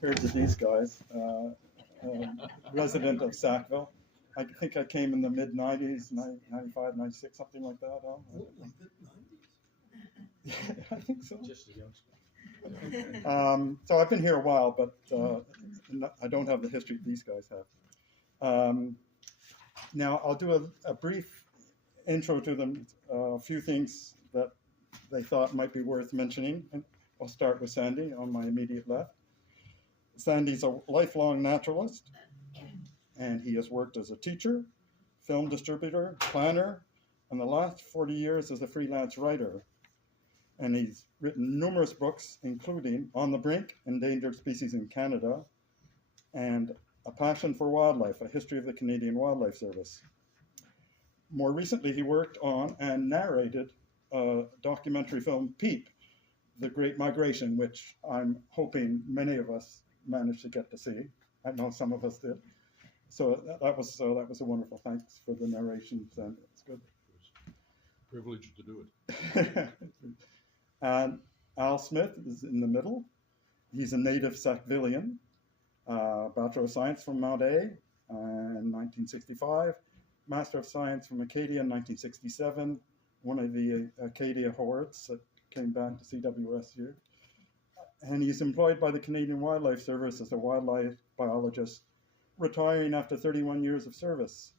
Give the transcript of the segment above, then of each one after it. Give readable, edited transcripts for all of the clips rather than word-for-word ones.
Here's to these guys, resident of Sackville. I think I came in the mid 90s, 95, 96, something like that. I think so. Just a youngster. So I've been here a while, but I don't have the history these guys have. Now I'll do a brief intro to them, a few things that they thought might be worth mentioning. And I'll start with Sandy on my immediate left. Sandy's a lifelong naturalist, and he has worked as a teacher, film distributor, planner, and the last 40 years as a freelance writer. And he's written numerous books, including On the Brink, Endangered Species in Canada, and A Passion for Wildlife, A History of the Canadian Wildlife Service. More recently, he worked on and narrated a documentary film, Peep, The Great Migration, which I'm hoping many of us managed to get to see. I know some of us did. So that was a wonderful. Thanks for the narration, and it's good. Privilege to do it. And Al Smith is in the middle. He's a native Sackvillian, Bachelor of Science from Mount A in 1965, Master of Science from Acadia in 1967, one of the Acadia hordes that came back to CWS here. And he's employed by the Canadian Wildlife Service as a wildlife biologist, retiring after 31 years of service.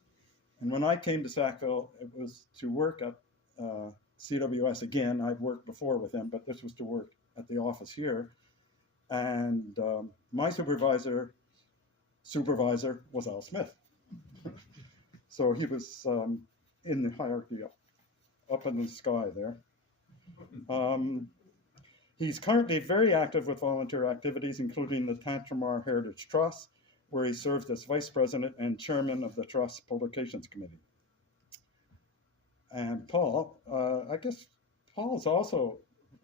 And when I came to Sackville, it was to work at CWS again. I'd worked before with them, but this was to work at the office here. And my supervisor was Al Smith. So he was in the hierarchy up in the sky there. He's currently very active with volunteer activities, including the Tantramar Heritage Trust, where he serves as vice president and chairman of the Trust Publications Committee. And Paul, I guess Paul's also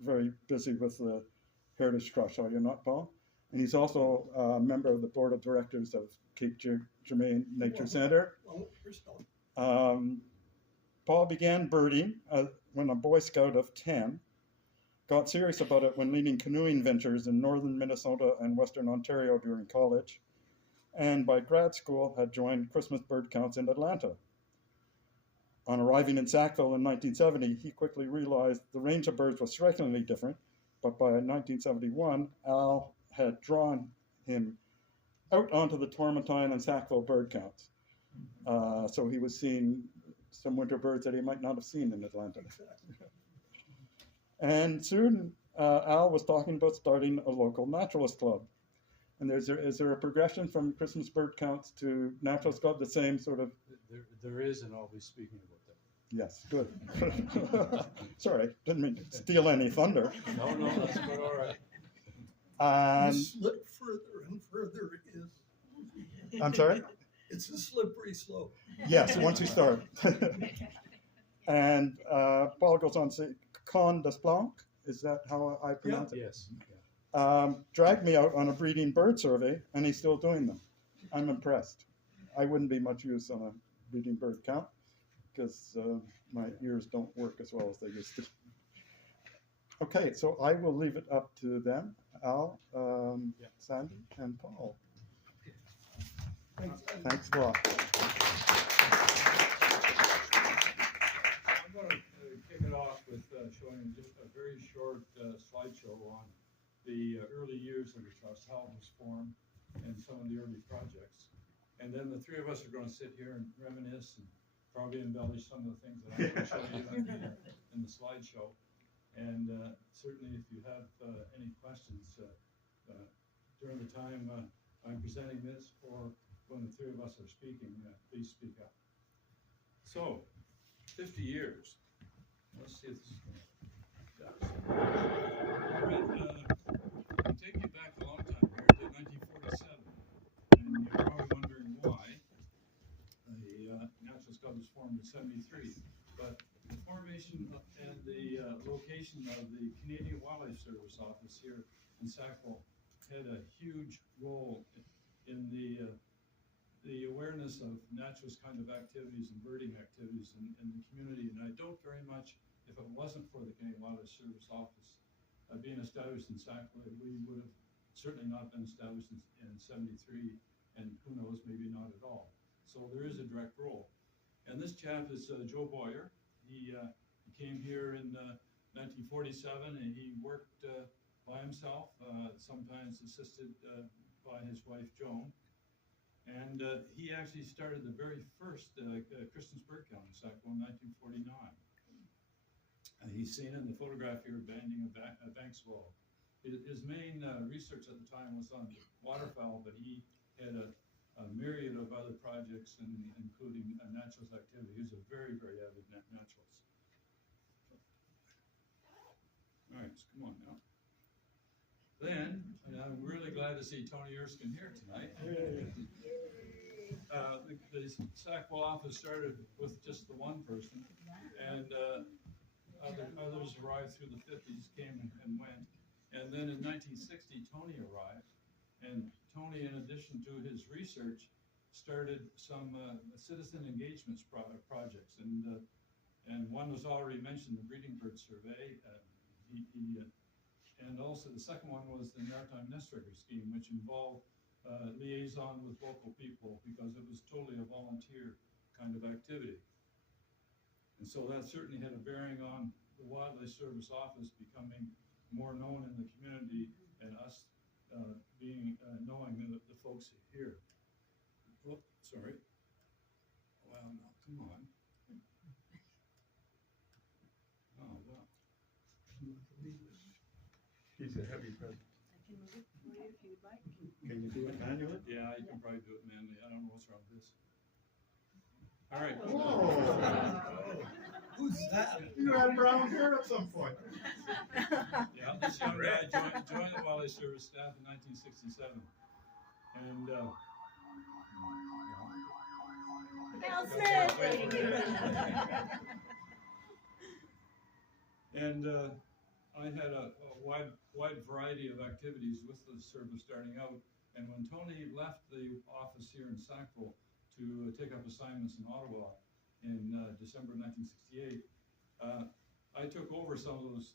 very busy with the Heritage Trust, are you not, Paul? And he's also a member of the board of directors of Cape Germain Nature Center. Paul began birding when a Boy Scout of 10, got serious about it when leading canoeing ventures in northern Minnesota and western Ontario during college, and by grad school had joined Christmas bird counts in Atlanta. On arriving in Sackville in 1970, he quickly realized the range of birds was strikingly different, but by 1971, Al had drawn him out onto the Tormentine and Sackville bird counts. So he was seeing some winter birds that he might not have seen in Atlanta. And soon, Al was talking about starting a local naturalist club. And is there a progression from Christmas bird counts to naturalist club, the same sort of? There is, and I'll be speaking about that. Yes, good. Sorry, didn't mean to steal any thunder. No, that's quite all right. And you slip further and further is. I'm sorry? It's a slippery slope. Yes, once you start. And Paul goes on to say, Con des Blancs, is that how I pronounce it? Yes. Dragged me out on a breeding bird survey, and he's still doing them. I'm impressed. I wouldn't be much use on a breeding bird count because my ears don't work as well as they used to. Okay, so I will leave it up to them, Al, Sandy, and Paul. Thanks a lot. I'm going to kick it off with showing just a very short slideshow on the early years of the trust, how it was formed, and some of the early projects. And then the three of us are going to sit here and reminisce and probably embellish some of the things that I'm going to show you in the slideshow. And certainly if you have any questions during the time I'm presenting this or when the three of us are speaking, please speak up. So, 50 years. Let's see if this is going to... All right, I'll take you back a long time here to 1947. And you're probably wondering why the Naturalist Club was formed in 73. But the formation and the location of the Canadian Wildlife Service office here in Sackville had a huge role in the awareness of naturalist kind of activities and birding activities in the community. And I doubt very much if it wasn't for the Canadian Wildlife Service office being established in Sackville, we would have certainly not been established in 73, and who knows, maybe not at all. So there is a direct role. And this chap is Joe Boyer. He came here in 1947, and he worked by himself, sometimes assisted by his wife Joan. And he actually started the very first Christiansburg County cycle in 1949. He's seen in the photograph here banding a banks wall. His main research at the time was on waterfowl, but he had a myriad of other projects, including naturalist activity. He was a very, very avid naturalist. All right, so come on now. Then, and I'm really glad to see Tony Erskine here tonight. The Sackville office started with just the one person, and others arrived through the 50s, came and went. And then in 1960, Tony arrived, and Tony, in addition to his research, started some citizen engagements projects, and one was already mentioned, the breeding bird survey. And also the second one was the Maritime Nest Record Scheme, which involved liaison with local people, because it was totally a volunteer kind of activity. And so that certainly had a bearing on the Wildlife Service office becoming more known in the community, and us knowing the folks here. Oh, sorry. Well, no, come on. Oh, well. He's a heavy presence. I can move it for you if you'd like. Can you do it manually? Yeah, you can probably do it manually. I don't know what's wrong with this. All right. Whoa. Who's that? You had brown hair at some point. Yeah, this young guy joined the Wildlife Service staff in 1967. And and I had a wide variety of activities with the service starting out. And when Tony left the office here in Sackville to take up assignments in Ottawa in December 1968, I took over some of those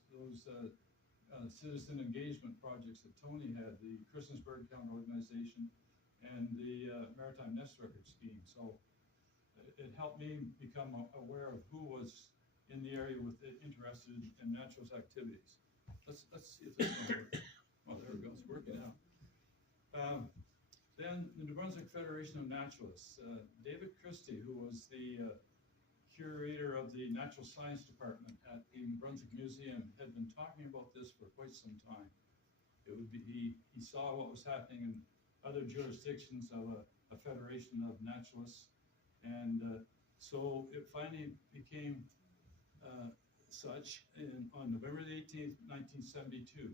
citizen engagement projects that Tony had, the Christiansburg County Organization and the Maritime Nest Record Scheme. So it helped me become aware of who was in the area interested in naturalist activities. Let's see if this one works. Oh, there we go, it's working out. Then the New Brunswick Federation of Naturalists, David Christie, who was the curator of the Natural Science Department at the New Brunswick Museum, had been talking about this for quite some time. It would be, he saw what was happening in other jurisdictions of a federation of naturalists, and so it finally became such on November the 18th, 1972.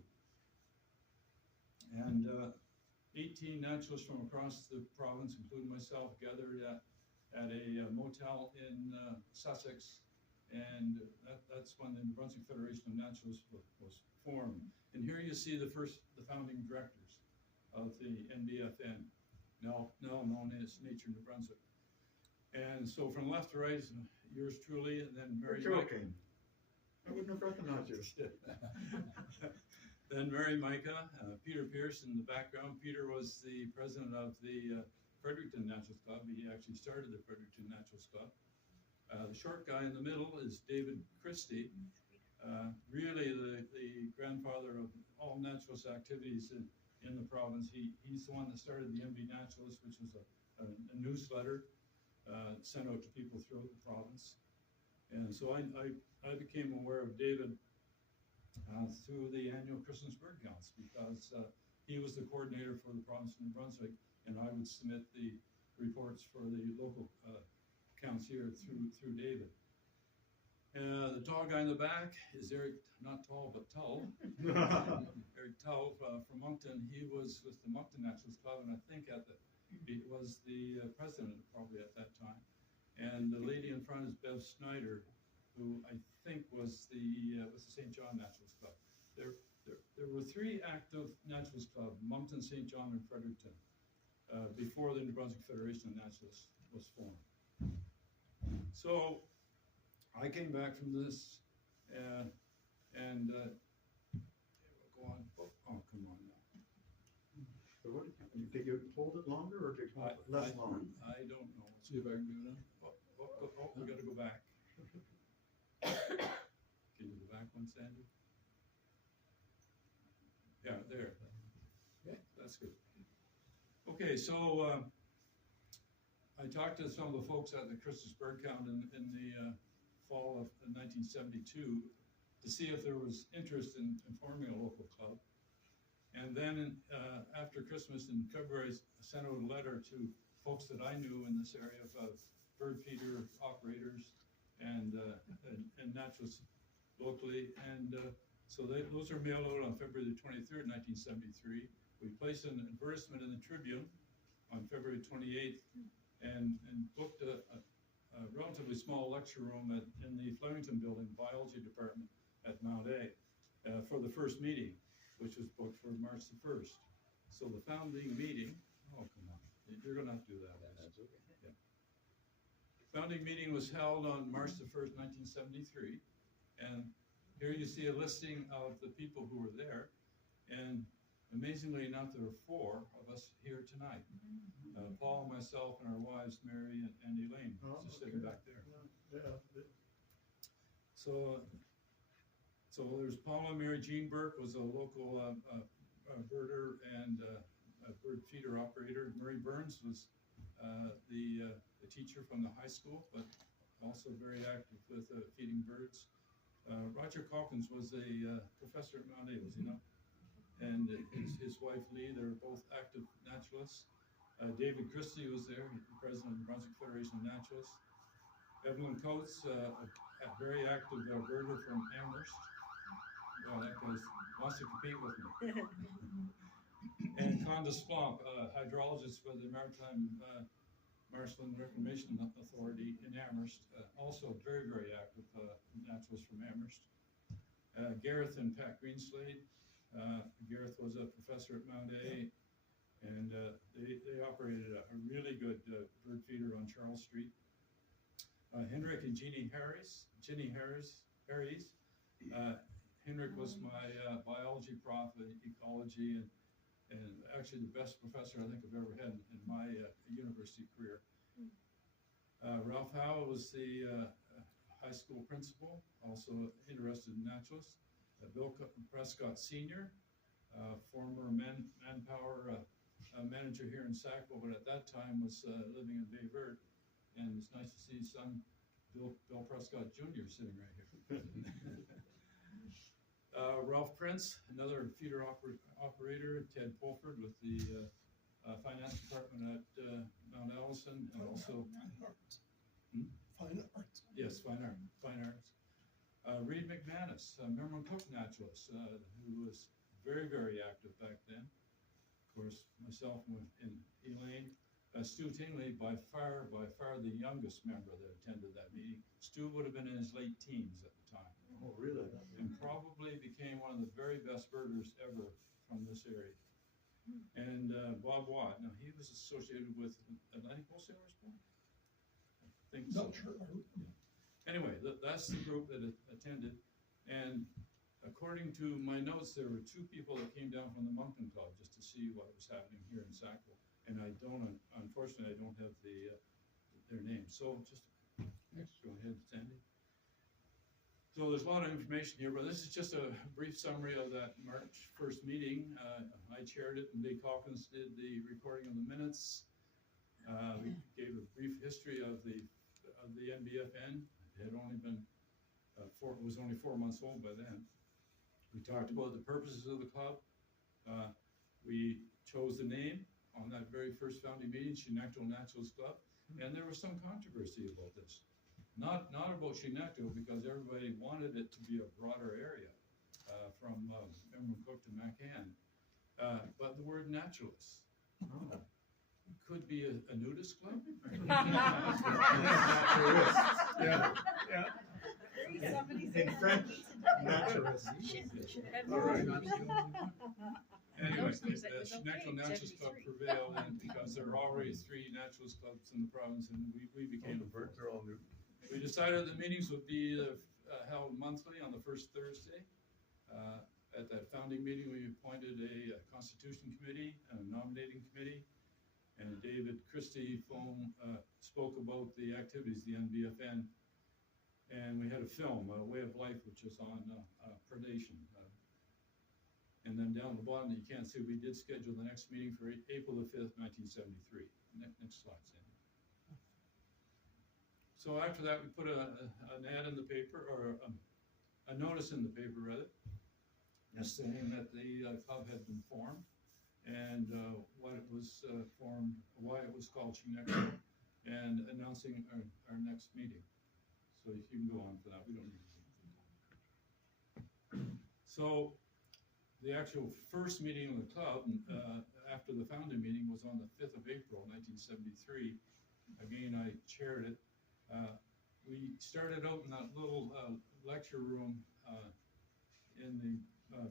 And 18 naturalists from across the province, including myself, gathered at a motel in Sussex, and that's when the New Brunswick Federation of Naturalists was formed. And here you see the founding directors of the NBFN, now known as Nature New Brunswick. And so from left to right, yours truly, and then Mary. You're joking. I wouldn't have recognized you. Then Mary Micah, Peter Pierce in the background. Peter was the president of the Fredericton Naturalist Club. He actually started the Fredericton Naturalist Club. The short guy in the middle is David Christie, really the grandfather of all naturalist activities in the province. He's the one that started the MB Naturalist, which was a newsletter sent out to people throughout the province. And so I became aware of David through the annual Christiansburg counts, because he was the coordinator for the province of New Brunswick, and I would submit the reports for the local counts here through David. The tall guy in the back is Eric, not tall, but Tull. Eric Tull from Moncton. He was with the Moncton Naturalist Club, and I think he was the president probably at that time. And the lady in front is Bev Snyder, who I think was the St. John Naturalist Club. There were three active naturalist clubs, Moncton, St. John, and Fredericton, before the New Brunswick Federation of Naturalists was formed. So I came back from this, and we'll go on. Oh, come on now. So what, did you hold it longer or did you hold it less long? I don't know. See if I can do it now. We gotta go back. Can you go back one, Sandy? Yeah, there. Yeah, that's good. Okay, so, I talked to some of the folks at the Christmas Bird Count in the fall of 1972 to see if there was interest in forming a local club. And then after Christmas in February, I sent out a letter to folks that I knew in this area of bird feeder operators and naturalists locally. And so those are mailed out on February the 23rd, 1973. We placed an advertisement in the Tribune on February 28th and booked a relatively small lecture room in the Flemington Building Biology Department at Mount A for the first meeting, which was booked for March the 1st. So the founding meeting, oh, come on, you're gonna have to do that. That's okay. Yeah. Founding meeting was held on March the 1st, 1973. And here you see a listing of the people who were there. And amazingly enough, there are 4 of us here tonight. Paul, myself, and our wives, Mary and Elaine, just sitting back there. Yeah. So there's Paula Mary Jean Burke was a local birder and a bird feeder operator. Murray Burns was the teacher from the high school, but also very active with feeding birds. Roger Calkins was a professor at Mount A, was he not? And his wife Lee, they're both active naturalists. David Christie was there, the president of the Brunswick Federation of Naturalists. Evelyn Coates, a very active birder from Amherst. Well, that guy wants to compete with me. And Conda Splomp, hydrologist for the Maritime Marshland Reclamation Authority in Amherst, also very, very active naturalist from Amherst. Gareth and Pat Greenslade. Gareth was a professor at Mount A, and they operated a really good bird feeder on Charles Street. Henrik and Ginny Harris. Henrik was my biology prof in ecology and actually the best professor I think I've ever had in my university career. Ralph Howe was the high school principal, also interested in naturalists. Bill Prescott Sr., former manpower manager here in Sackville, but at that time was living in Bay Verde. And it's nice to see his son, Bill Prescott Jr., sitting right here. Ralph Prince, another feeder operator. Ted Pulford with the finance department at Mount Allison, and also Fine arts. Yes, fine arts. Reed McManus, a Merriman Cook naturalist, who was very, very active back then. Of course, myself and Elaine. Stu Tingley, by far the youngest member that attended that meeting. Stu would have been in his late teens at the time. Oh, really? And probably became one of the very best birders ever from this area. And Bob Watt, now he was associated with Atlantic Wholesalers Board? I think so. Not sure. Anyway, that's the group that attended. And according to my notes, there were 2 people that came down from the Moncton Club just to see what was happening here in Sackville. And unfortunately, I don't have their names. So just go ahead, Sandy. So there's a lot of information here, but this is just a brief summary of that March 1st meeting. I chaired it, and Lee Calkins did the recording of the minutes. We gave a brief history of the NBFN. It had only been it was only 4 months old by then. We talked about the purposes of the club. We chose the name on that very first founding meeting, Shenectady Naturalist Club, and there was some controversy about this. Not about Shenectady, because everybody wanted it to be a broader area, from Merriman Cook to Macan, but the word naturalist. Could be a nudist club. Yeah. Somebody's In French, naturalist. All right. Anyway, Those things that the was Shenectady okay, Naturalist Club 73. prevailed, and because there were already 3 naturalist clubs in the province, and we became The birds are all new. We decided the meetings would be held monthly on the first Thursday. At that founding meeting, we appointed a constitution committee and a nominating committee. And David Christie spoke about the activities of the NBFN. And we had a film, A Way of Life, which is on predation. And then down the bottom, you can't see, we did schedule the next meeting for April the 5th, 1973. Next slide, Sandy. So after that, we put an ad in the paper, or a notice in the paper, rather, saying that the club had been formed, and what it was formed, why it was called Chinecto, and announcing our next meeting. So you can go on for that. We don't need to. So the actual first meeting of the club after the founding meeting was on the 5th of April, 1973. Again, I chaired it. We started out in that little lecture room in the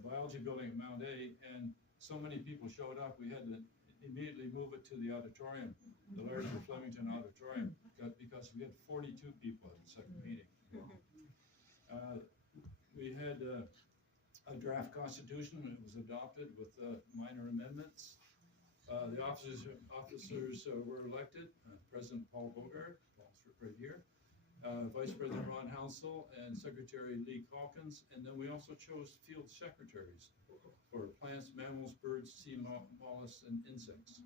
biology building at Mount A, and so many people showed up, we had to immediately move it to the auditorium, the larger Flemington Auditorium, because we had 42 people at the second meeting. We had a draft constitution. It was adopted with minor amendments. The officers were elected. President Paul Bogaard, Paul's right here, Vice President Ron Hounsell, and Secretary Lee Calkins. And then we also chose field secretaries for plants, mammals, birds, sea mollusks, and insects.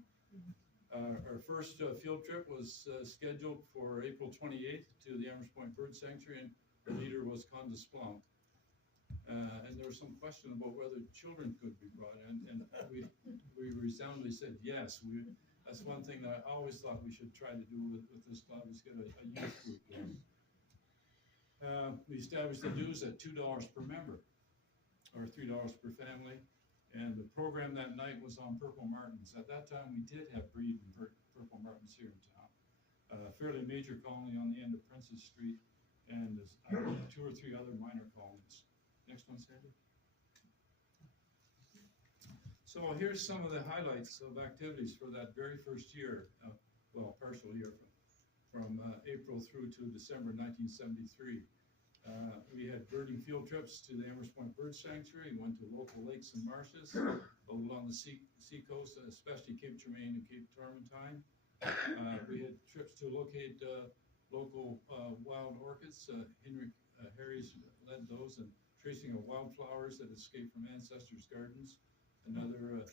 Our first field trip was scheduled for April 28th to the Amherst Point Bird Sanctuary, and the leader was Candace Blanc. And there was some question about whether children could be brought in, and we resoundingly said yes. That's one thing that I always thought we should try to do with this club, is get a youth group going. We established the dues at $2 per member, or $3 per family. And the program that night was on purple martins. At that time, we did have breed and purple martins here in town. A fairly major colony on the end of Princess Street, and there's 2 or 3 other minor colonies. Next one, Sandy. So here's some of the highlights of activities for that very first year, well, partial year from April through to December 1973. We had birding field trips to the Amherst Point Bird Sanctuary. We went to local lakes and marshes along the sea coast, especially Cape Tremaine and Cape Tormentine. We had trips to locate local wild orchids. Henry Harry's led those, and tracing of wildflowers that escaped from ancestors' gardens. Another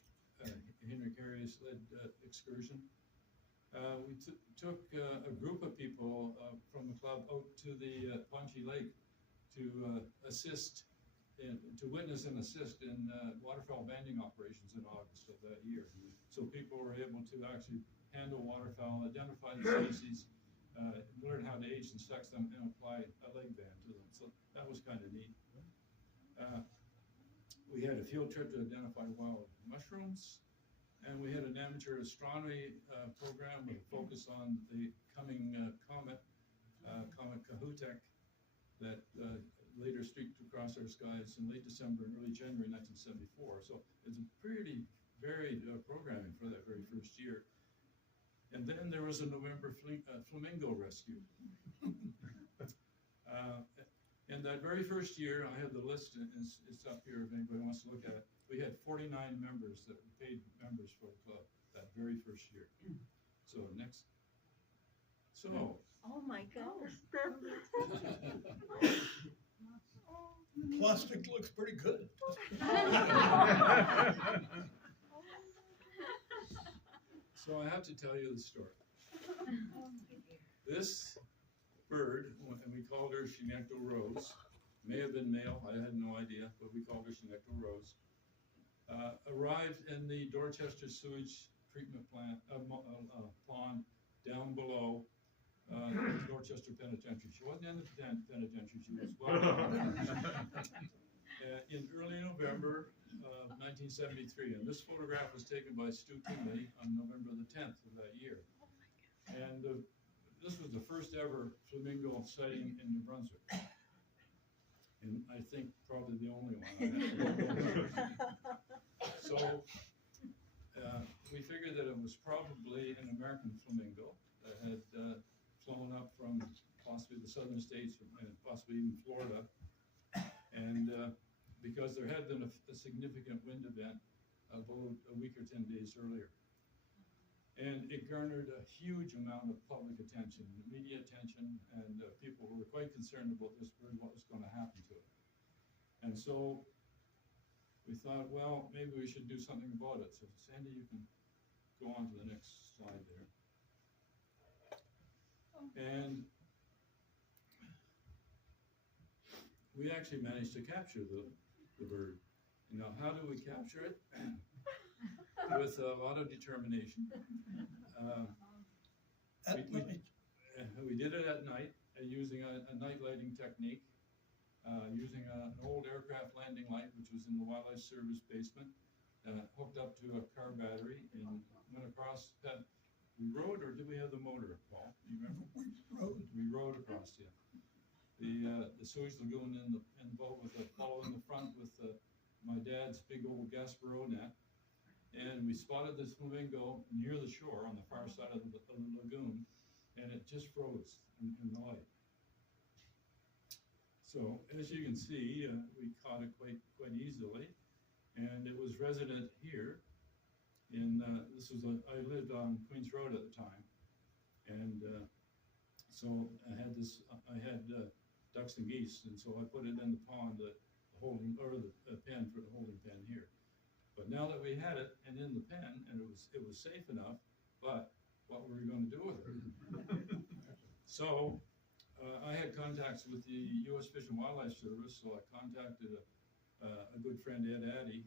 Henry Harry's led excursion. We took a group of people from the club out to the Ponche Lake to assist, to witness and assist in waterfowl banding operations in August of that year. So people were able to actually handle waterfowl, identify the species, learn how to age and sex them, and apply a leg band to them. So that was kind of neat. We had a field trip to identify wild mushrooms. And we had an amateur astronomy program with a focus on the coming comet Kahutek, that later streaked across our skies in late December and early January 1974. So it's a pretty varied programming for that very first year. And then there was a November flamingo rescue. And that very first year, I have the list, it's up here if anybody wants to look at it. We had 49 members that were paid members for the club that very first year. So next. So. Oh my gosh. Plastic looks pretty good. So I have to tell you the story. This bird, and we called her Chinecto Rose, may have been male, I had no idea, but we called her Chinecto Rose. Arrived in the Dorchester sewage treatment pond down below Dorchester Penitentiary. She wasn't in the penitentiary, she was well in early November of 1973, and this photograph was taken by Stu Kinley on November the 10th of that year. And this was the first ever flamingo sighting in New Brunswick. And I think probably the only one. So we figured that it was probably an American flamingo that had flown up from possibly the southern states and possibly even Florida. And because there had been a significant wind event about a week or 10 days earlier. And it garnered a huge amount of public attention, media attention, and people were quite concerned about this bird, what was going to happen to it. And so we thought, well, maybe we should do something about it. So Sandy, you can go on to the next slide there. And we actually managed to capture the bird. Now, how do we capture it? With a lot of determination. At night. We did it at night using a night lighting technique, using an old aircraft landing light, which was in the Wildlife Service basement, hooked up to a car battery, and went across that. We rode, or did we have the motor, Paul? Do you remember? We rode across, yeah. The Sewage Lagoon in the boat with a fellow in the front with my dad's big old Gasparot net. And we spotted this flamingo near the shore on the far side of the lagoon, and it just froze in the light. So as you can see, we caught it quite easily, and it was resident here. I lived on Queens Road at the time, and so I had ducks and geese, and so I put it in the pond, the pen for the holding pen here. But now that we had it and in the pen, and it was safe enough, but what were we going to do with it? So I had contacts with the U.S. Fish and Wildlife Service, so I contacted a good friend, Ed Addy,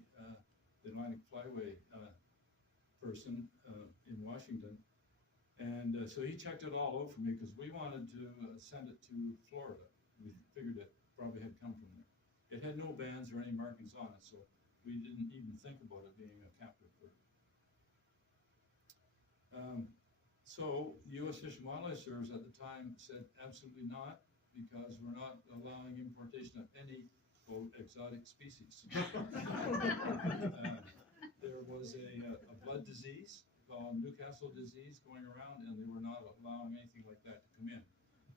the Atlantic Flyway person in Washington. And so he checked it all out for me because we wanted to send it to Florida. We figured it probably had come from there. It had no bands or any markings on it, so we didn't even think about it being a captive bird. So U.S. Fish and Wildlife Service at the time said absolutely not, because we're not allowing importation of any, quote, exotic species. There was a blood disease called Newcastle disease going around, and they were not allowing anything like that to come in.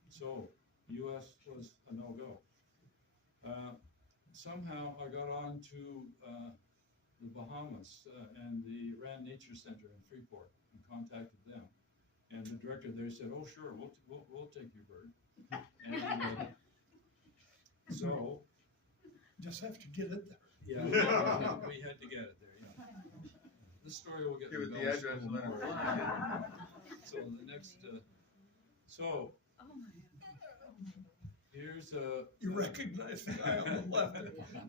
So U.S. was a no-go. Somehow I got on to the Bahamas and the Rand Nature Center in Freeport and contacted them. And the director there said, "Oh, sure, we'll take your bird." And so, Just have to get it there. yeah, we had to get it there. Yeah. This story will get Give it the developed address a and little let it more. fly. So the next, so Oh my. here's You recognize the guy on the left.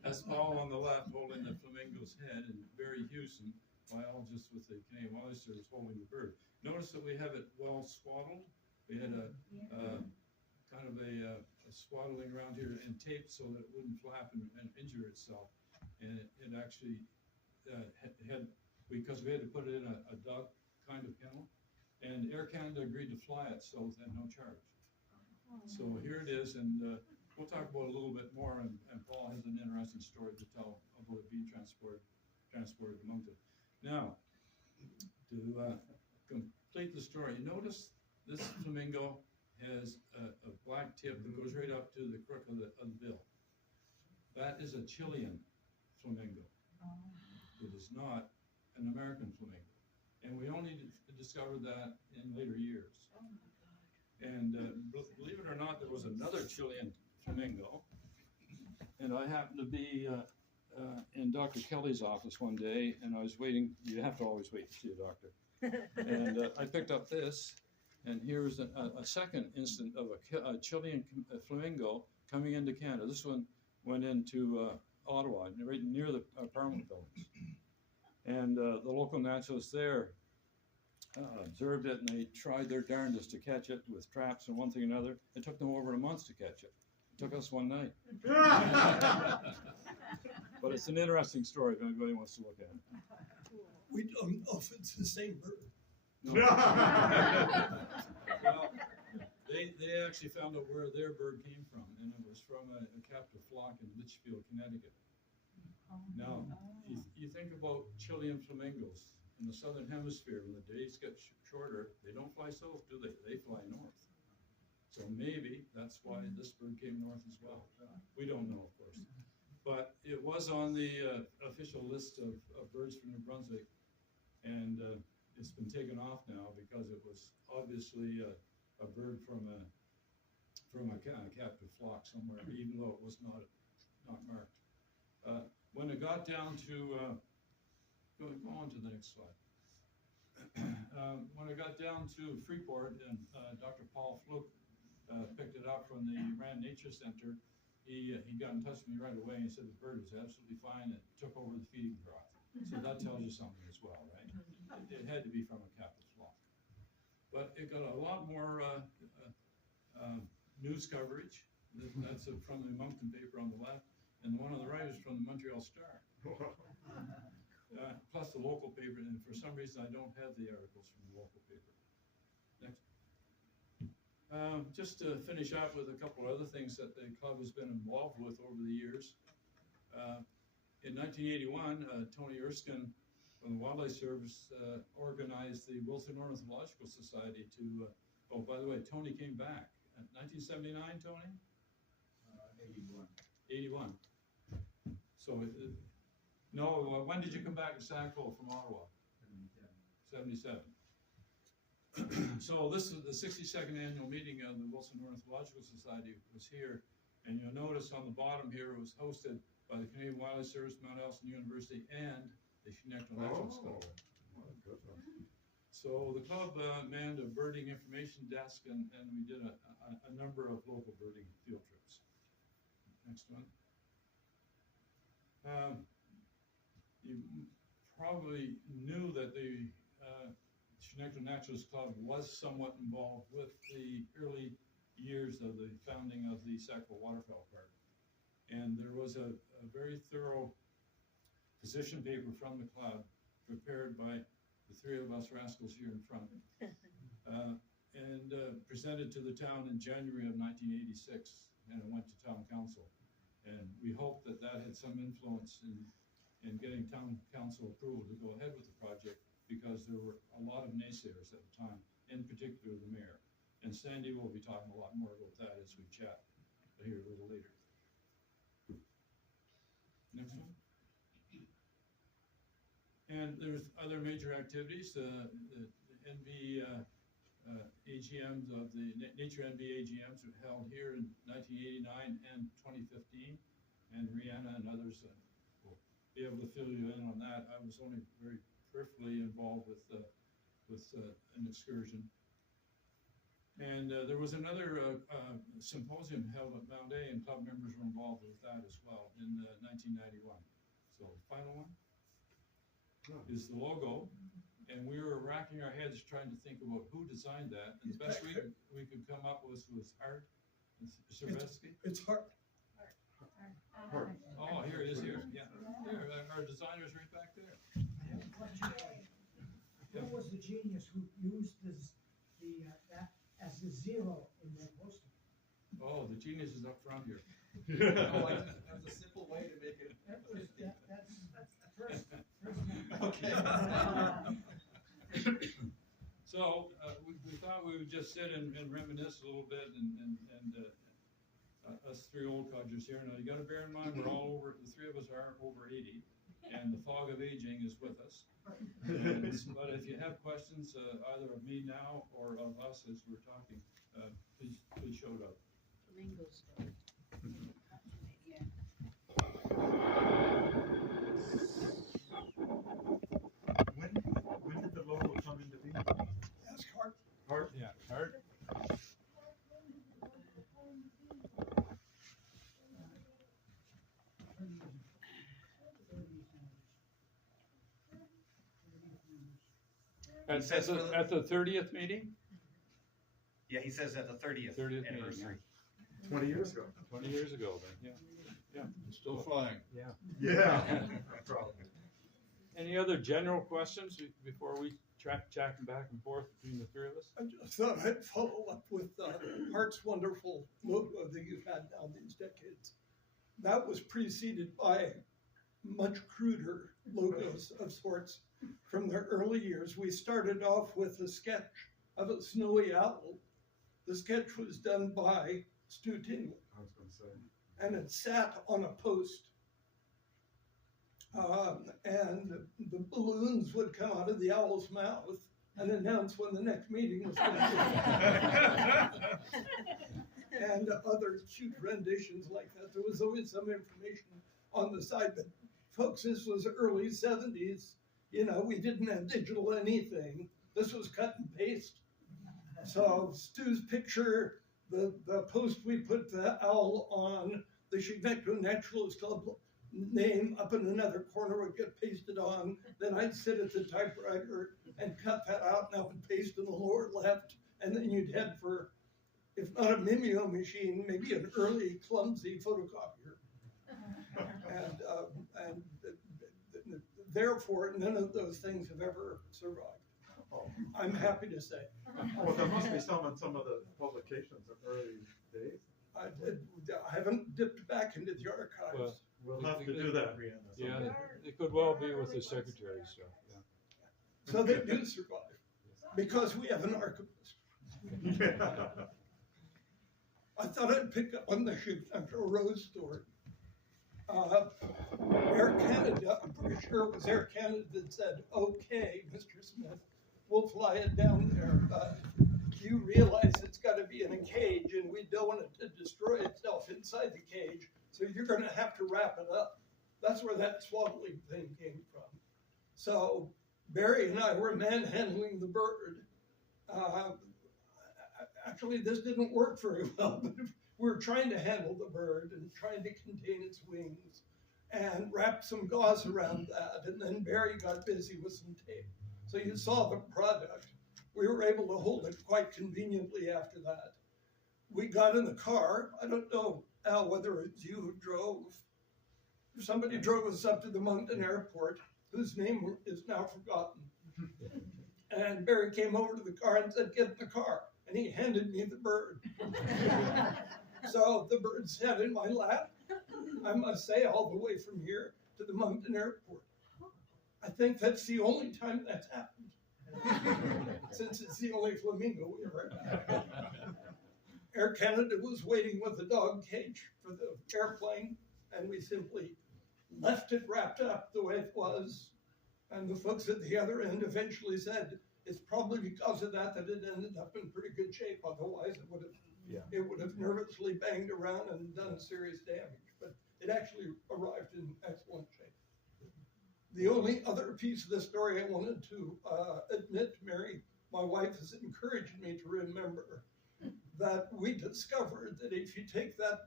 that's Paul on the left holding the flamingo's head, and Barry Hewson, biologist with the Canadian Wildlife Service, holding the bird. Notice that we have it well swaddled. We had a kind of a swaddling around here and taped so that it wouldn't flap and injure itself. And it actually had, because we had to put it in a dog kind of kennel, and Air Canada agreed to fly it, so at no charge. So here it is, and we'll talk about it a little bit more, and Paul has an interesting story to tell about it being transported to Moncton. Now, to complete the story, notice this flamingo has a black tip that goes right up to the crook of the bill. That is a Chilean flamingo. It is not an American flamingo. And we only discovered that in later years. And believe it or not, there was another Chilean flamingo. And I happened to be in Dr. Kelly's office one day, and I was waiting. You have to always wait to see a doctor. And I picked up this, and here's a second instant of a Chilean flamingo coming into Canada. This one went into Ottawa, right near the apartment buildings. And the local naturalists there observed it, and they tried their darndest to catch it with traps and one thing or another. It took them over a month to catch it. It took us one night. But it's an interesting story if anybody wants to look at it. We don't know if it's the same bird. No. Well, they actually found out where their bird came from, and it was from a captive flock in Litchfield, Connecticut. Now, you think about Chilean flamingos in the southern hemisphere. When the days get shorter, they don't fly south, do they? They fly north. So maybe that's why this bird came north as well. We don't know, of course. but it was on the official list of birds from New Brunswick, and it's been taken off now because it was obviously a bird from a captive flock somewhere, even though it was not marked. When it got down to go on to the next slide. When it got down to Freeport, and Dr. Paul Fluke picked it up from the Rand Nature Center, he got in touch with me right away and said the bird was absolutely fine. It took over the feeding trough. So that tells you something as well, right? It had to be from a captive flock. But it got a lot more news coverage. That's from the Moncton paper on the left, and the one on the right is from the Montreal Star. Plus the local paper, and for some reason I don't have the articles from the local paper. Next. Just to finish up with a couple of other things that the club has been involved with over the years. In 1981, Tony Erskine from the Wildlife Service organized the Wilson Ornithological Society to, oh, by the way, Tony came back. 1979, Tony? 81. So, no, when did you come back to Sackville from Ottawa? 77. So this is the 62nd annual meeting of the Wilson Ornithological Society was here, and you'll notice on the bottom here it was hosted by the Canadian Wildlife Service, Mount Elson University, and the Chinecto Naturalist Club. So the club manned a birding information desk, and we did a number of local birding field trips. Next one. You probably knew that the Chinecto Naturalist Club was somewhat involved with the early years of the founding of the Sackville Waterfowl Park. And there was a very thorough position paper from the club prepared by the three of us rascals here in front, and presented to the town in January of 1986, and it went to town council. And we hope that that had some influence in getting town council approval to go ahead with the project, because there were a lot of naysayers at the time, in particular the mayor. And Sandy will be talking a lot more about that as we chat here a little later. Next one. And there's other major activities. The NB AGMs of the Nature NB AGMs were held here in 1989 and 2015, and Rihanna and others will be able to fill you in on that. I was only very peripherally involved with an excursion. And there was another symposium held at Mount A, and club members were involved with that as well in 1991. So final one is the logo, and we were racking our heads trying to think about who designed that. And the best we could come up with was Art Cervesky. It's hard. Oh, here it is. Here, yeah. Here, our designer's right back there. Who was the genius who used that as the zero in their poster? Oh, the genius is up front here. That's a simple way to make it. That's first. Okay. So we thought we would just sit and reminisce a little bit, and us three old codgers here. Now you got to bear in mind we're all over. The three of us are over 80, and the fog of aging is with us. But if you have questions, either of me now or of us as we're talking, please show it up. Flamingo's When did the logo come into being? Ask Hart. Hart? Yeah, Art. At the 30th meeting? Yeah, he says at the 30th 30th meeting, anniversary. 20 years ago. 20 years ago, then, yeah. It's still flying. Yeah. Probably. Any other general questions before we chatting back and forth between the three of us? I just thought I'd follow up with Hart's wonderful logo that you've had down these decades. That was preceded by much cruder logos of sorts from the early years. We started off with a sketch of a snowy owl. The sketch was done by Stu Tingley, I was going to say. and it sat on a post And the balloons would come out of the owl's mouth and announce when the next meeting was going to be. And other cute renditions like that. There was always some information on the side, but folks, this was early 70s. You know, we didn't have digital anything. This was cut and paste. So Stu's picture, the post we put the owl on, the Chignecto Naturalist Club name up in another corner would get pasted on. Then I'd sit at the typewriter and cut that out, and I would paste in the lower left, and then you'd head for, if not a Mimeo machine, maybe an early clumsy photocopier. And therefore, none of those things have ever survived. I'm happy to say. Well, there must be some in some of the publications of early days. I haven't dipped back into the archives. Well, We'll have to do that, Brianna. Yeah, it could well be with the secretary, so, yeah. So they do survive, because we have an archivist. I thought I'd pick up on the Chignecto Rose story. Air Canada, I'm pretty sure it was Air Canada that said, okay, Mr. Smith, we'll fly it down there, but you realize it's got to be in a cage, and we don't want it to destroy itself inside the cage, so you're going to have to wrap it up. That's where that swaddling thing came from. So Barry and I were manhandling the bird. Actually, this didn't work very well, but we were trying to handle the bird and trying to contain its wings and wrap some gauze around that. And then Barry got busy with some tape. So you saw the product. We were able to hold it quite conveniently after that. We got in the car. I don't know, Al, whether it's you who drove. Somebody drove us up to the Moncton Airport, whose name is now forgotten. And Barry came over to the car and said, get in the car. And he handed me the bird. So the bird sat in my lap, I must say, all the way from here to the Moncton Airport. I think that's the only time that's happened, since it's the only flamingo we ever had. Air Canada was waiting with the dog cage for the airplane, and we simply left it wrapped up the way it was. And the folks at the other end eventually said, it's probably because of that it ended up in pretty good shape. Otherwise, it would have nervously banged around and done serious damage. But it actually arrived in excellent shape. The only other piece of the story I wanted to admit, Mary, my wife has encouraged me to remember that we discovered that if you take that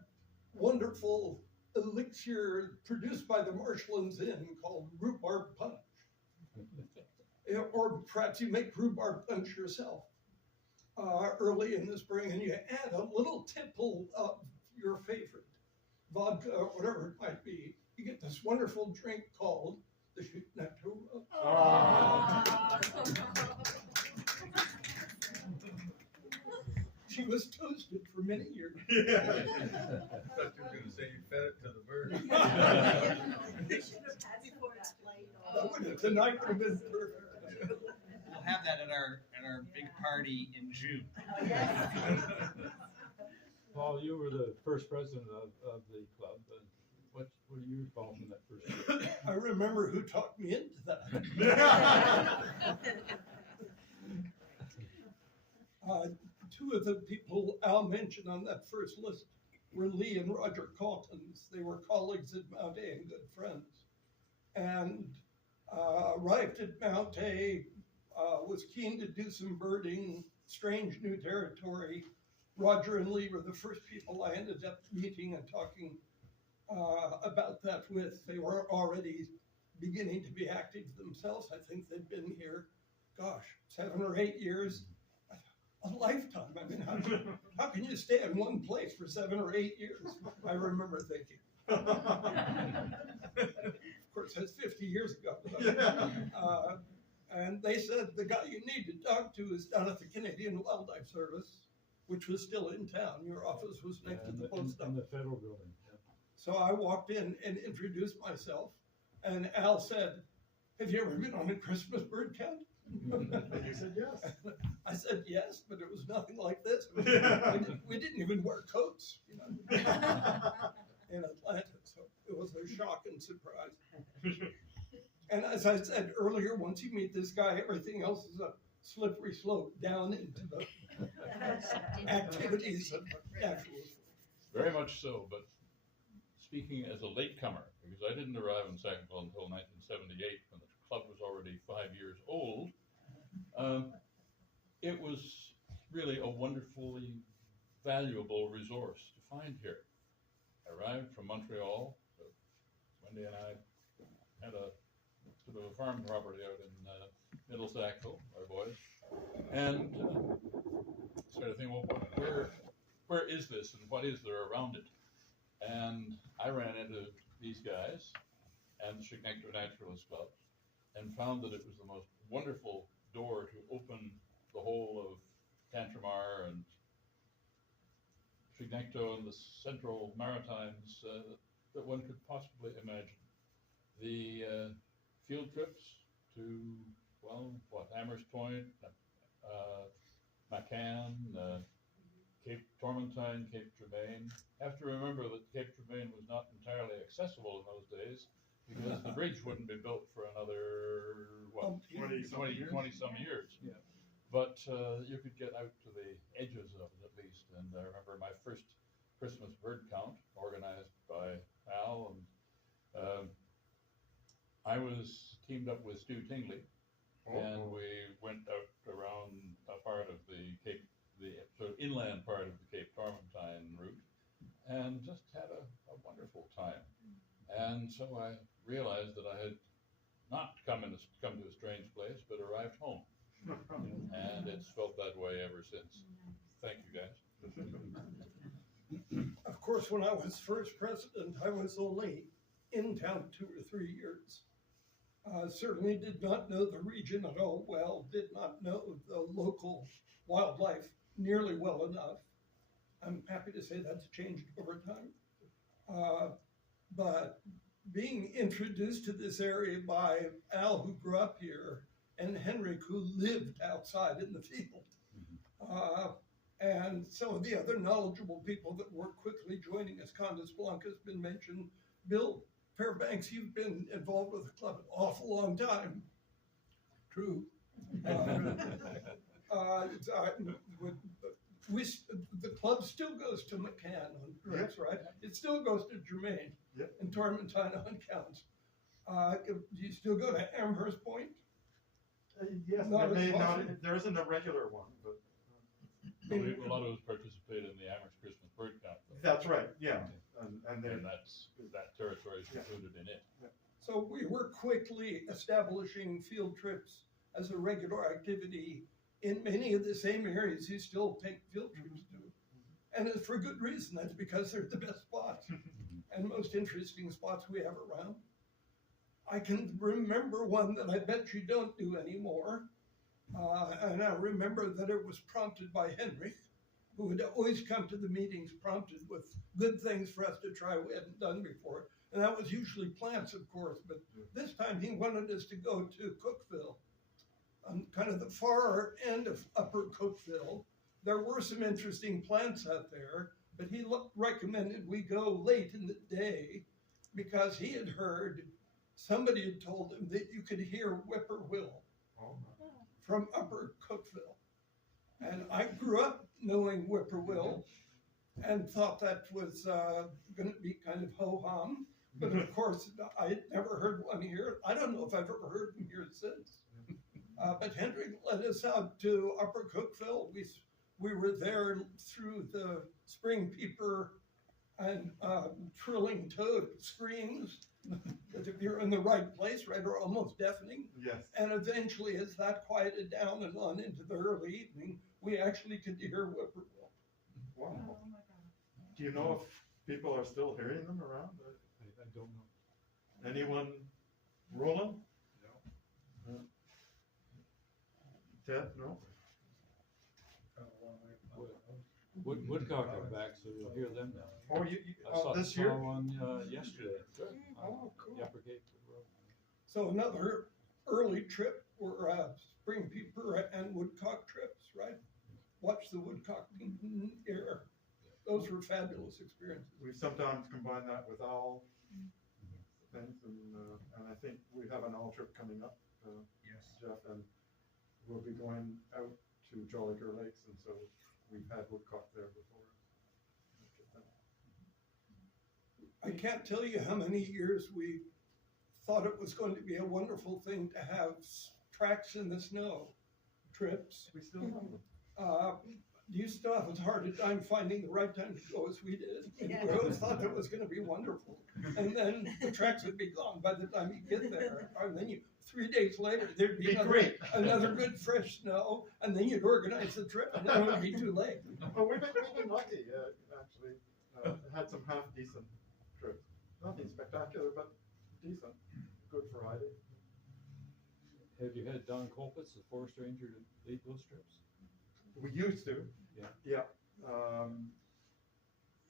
wonderful elixir produced by the Marshlands Inn called rhubarb punch, or perhaps you make rhubarb punch yourself early in the spring, and you add a little tipple of your favorite vodka or whatever it might be, you get this wonderful drink called the Chignecto Rose. She was toasted for many years. I thought you were going to say you fed it to the bird. The night would have been perfect. We'll have that at our big party in June. Paul, you were the first president of the club, and what do you recall from that first year? I remember who talked me into that. Two of the people Al mentioned on that first list were Lee and Roger Calkins. They were colleagues at Mount A and good friends. And arrived at Mount A, was keen to do some birding, strange new territory. Roger and Lee were the first people I ended up meeting and talking about that with. They were already beginning to be active themselves. I think they'd been here, 7 or 8 years. A lifetime. I mean, how can you stay in one place for 7 or 8 years? I remember thinking. Of course, that's 50 years ago. And they said the guy you need to talk to is down at the Canadian Wildlife Service, which was still in town. Your office was next to the post office. In the federal building. Yeah. So I walked in and introduced myself, and Al said, "Have you ever been on a Christmas bird count?" You said yes. I said yes, but it was nothing like this. We didn't even wear coats, you know, in Atlanta. So it was a shock and surprise. as I said earlier, once you meet this guy, everything else is a slippery slope down into the activities of natural. Very much so, but speaking as a latecomer, because I didn't arrive in Sackville until 1978 when the club was already 5 years old, it was really a wonderfully valuable resource to find here. I arrived from Montreal, so Wendy and I had a sort of a farm property out in Middle Sackville, our boys, and started thinking, well, where is this and what is there around it? And I ran into these guys and the Chignecto Naturalist Club and found that it was the most wonderful door to open the whole of Tantramar and Chignecto and the Central Maritimes that one could possibly imagine. The field trips to, Amherst Point, Macan, Cape Tormentine, Cape Tremaine. Have to remember that Cape Tremaine was not entirely accessible in those days because the bridge wouldn't be built for another, 20 some years. Yeah. But you could get out to the edges of it at least. And I remember my first Christmas bird count organized by Al, and I was teamed up with Stu Tingley, and we went out around a part of the Cape, the sort of inland part of the Cape Tormentine route, and just had a wonderful time. And so I realized that I had not come to a strange place, but arrived home. And it's felt that way ever since. Thank you, guys. Of course, when I was first president, I was only in town 2 or 3 years. Certainly did not know the region at all well, did not know the local wildlife nearly well enough. I'm happy to say that's changed over time. But being introduced to this area by Al, who grew up here, and Henrik, who lived outside in the field, and some of the other knowledgeable people that were quickly joining us. Condes Blanc has been mentioned. Bill Fairbanks, you've been involved with the club an awful long time. True. The club still goes to McCann on trips, right? It still goes to Germain and Tormentine on counts. Do you still go to Amherst Point? Yes, there isn't a regular one, but A lot of us participate in the Amherst Christmas bird count. that's right. Yeah, and that territory is included in it. So we were quickly establishing field trips as a regular activity in many of the same areas you still take field trips to. And it's for good reason. That's because they're the best spots and most interesting spots we have around. I can remember one that I bet you don't do anymore. And I remember that it was prompted by Henrik, who would always come to the meetings prompted with good things for us to try we hadn't done before. And that was usually plants, of course, but this time he wanted us to go to Cookville, on kind of the far end of Upper Cookville. There were some interesting plants out there, but he recommended we go late in the day because he had heard, somebody had told him that you could hear whippoorwill from Upper Cookville. And I grew up knowing whippoorwill and thought that was going to be kind of ho-hum. But of course, I had never heard one here. I don't know if I've ever heard them here since. But Henrik led us out to Upper Cookville. We were there through the spring peeper and trilling toad screams that if you're in the right place, right, are almost deafening. yes. And eventually, as that quieted down and on into the early evening, we actually could hear whippoorwill. Wow. Oh my God. Do you know if people are still hearing them around? I don't know. Anyone? Roland? No. Ted? No. Woodcock are back, so you'll hear them now. Oh, this year? I saw one yesterday. Oh, cool. The Upper Cape Road. So another early trip were spring peeper and woodcock trips, right? Watch the woodcock air. Those were fabulous experiences. We sometimes combine that with owl. things, and I think we have an all trip coming up, Yes. Jeff, and we'll be going out to Jolliger Lakes, and so we've had woodcock there before. I can't tell you how many years we thought it was going to be a wonderful thing to have tracks in the snow trips. We still have them. You still have a harder time finding the right time to go as we did. And Yeah. we always thought that was going to be wonderful. And then the tracks would be gone by the time you get there. And then 3 days later, there'd be another good fresh snow. And then you'd organize the trip and then it would be too late. Well, we've been lucky, actually. Had some half decent trips. Nothing spectacular, but decent. Good variety. Have you had Don Colpitz, the forest ranger, to lead those trips? We used to. Yeah. Yeah.